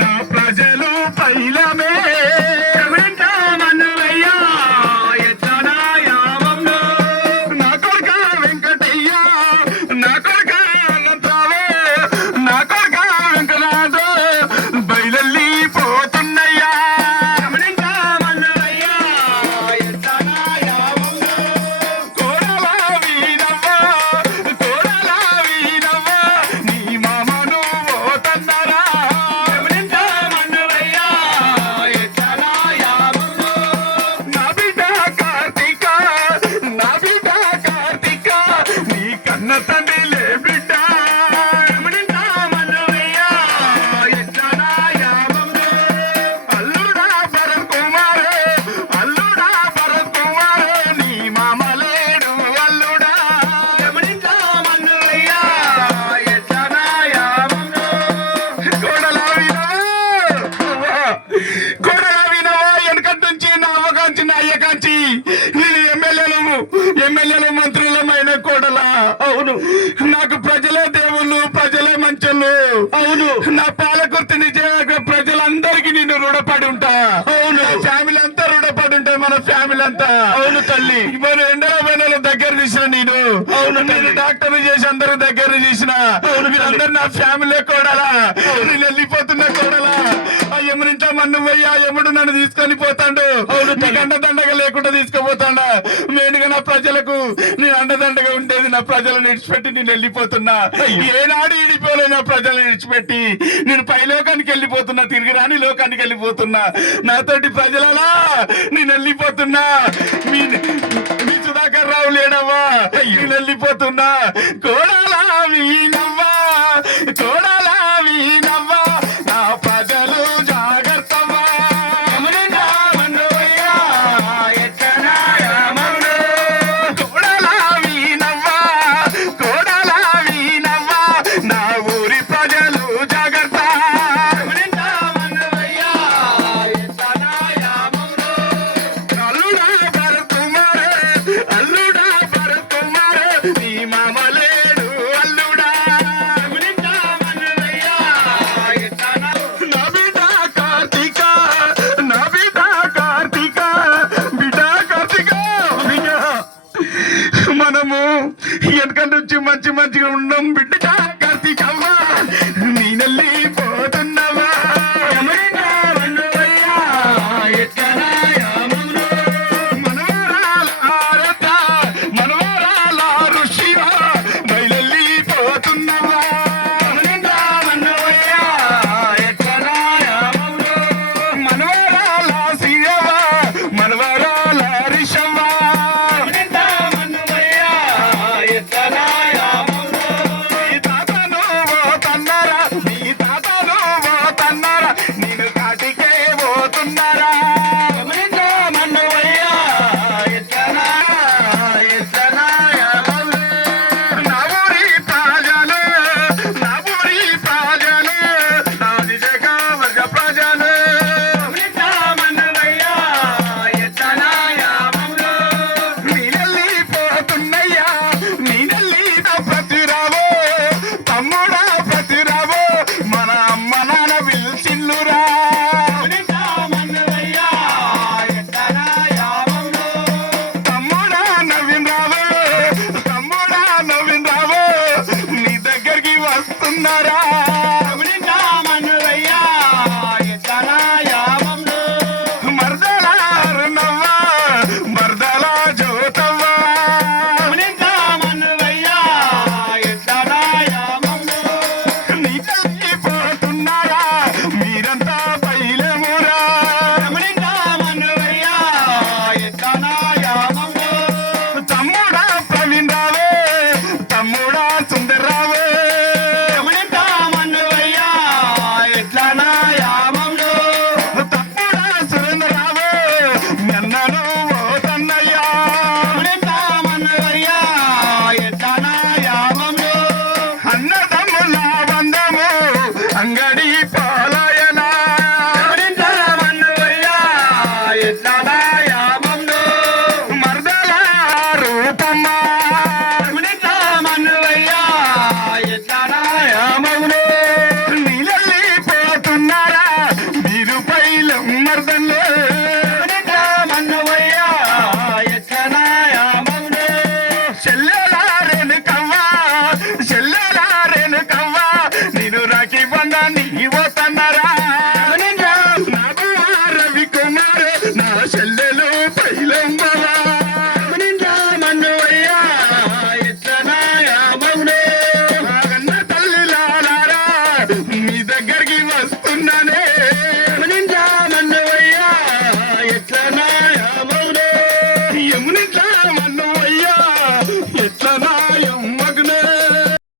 నా ప్రజలు పైలమే ఎమ్మెల్యేలు మంత్రులమైన కోడలా. అవును, నాకు ప్రజలే దేవుళ్ళు, ప్రజలే మంచోళ్ళు. అవును, నా పాలకుర్తి నిజంగా ప్రజలందరికీ నేను రుణపడి ఉంటా. అవును, ఫ్యామిలీ అంతా రుణపడి ఉంటాయి, మన ఫ్యామిలీ అంతా. అవును తల్లి, మన 2,000 దగ్గర తీసిన నేను. అవును, నేను డాక్టర్ చేసి అందరూ దగ్గర చేసిన. అవును, మీరందరూ నా ఫ్యామిలీ కోడలా. నేను వెళ్ళిపోతున్నా కోడలా. ఆ యమునింటా మన్ను పోయి ఆ యముడు నన్ను తీసుకొని పోతాడు. అవును, నీకు అండదండగా లేకుండా తీసుకుపోతాడా. నేనుగా నా ప్రజలకు నేను అండదండగా ఉండేది. నా ప్రజలను విడిచిపెట్టి నేను వెళ్ళిపోతున్నా. ఏనాడు ఇడిపోలే నా ప్రజలను విడిచిపెట్టి నేను పై లోకానికి వెళ్ళిపోతున్నా, తిరిగి రాని లోకానికి వెళ్ళిపోతున్నా. నాతోటి ప్రజలలా నేను వెళ్ళిపోతున్నా. మీ సుధాకర్ రావు లేడవ్వా, నేను వెళ్ళిపోతున్నా. కోడాలా వీనవ్వా, కోడాలా వీనవ్వా, నా ప్రజలు జాగ్రత్తవ్వా. కోడాలా వీనవ్వా, కోడాలా వీనవ్వా, నా ఊరి ప్రజలు జాగ్రత్త. అల్లుడా భరతుమారే, అల్లుడా భరతుమారే, నీ మామలేడు అల్లుడా. నా బిడ్డ కార్తీక, నా బిడ్డ కార్తీక, బిడ్డ కార్తీక. మనము వెనక నుంచి మంచిగా ఉన్నాం బిడ్డ కార్తీకవ్వ. నేనెళ్ళి పోతున్నవా మనవరాల ఋషియా, బయలెళ్ళి పోతున్నవా. మనవరాల శివా, మనవరాల రిషవా. నీ తాతను పోతన్నారా, నీ తాతను పోతన్నారా, నేను కాటికే పోతున్నారా. నా ఊరి ప్రజలు, నా ఊరి ప్రజలు, నా నిజవర్గ ప్రజలు. నేనెళ్ళిపోతున్నయ్యా, నేనెళ్ళి నా ప్రతిరావో, తమ్ముడా ప్రతిరావో, మన అమ్మ నాన్న పిలిచిల్లురా. తమ్ముడా నవీన్ రావో, తమ్ముడా నవీన్ రావో, నీ దగ్గరికి వస్తున్నారా. మర్దలా అరుణవ్వా, మర్దలా జ్యోతవ్వా. నీకెళ్ళిపోతున్నారా, మీరంతా పైలమురా. తమ్ముడా ప్రవీణ్ రావే, తమ్ముడా సుందర్ రావే. తమ్ముడా సురేంద్ర రావే, మెన్నను పోతన్నయ్యా. అన్నదమ్ముల బంధము అంగడి పాల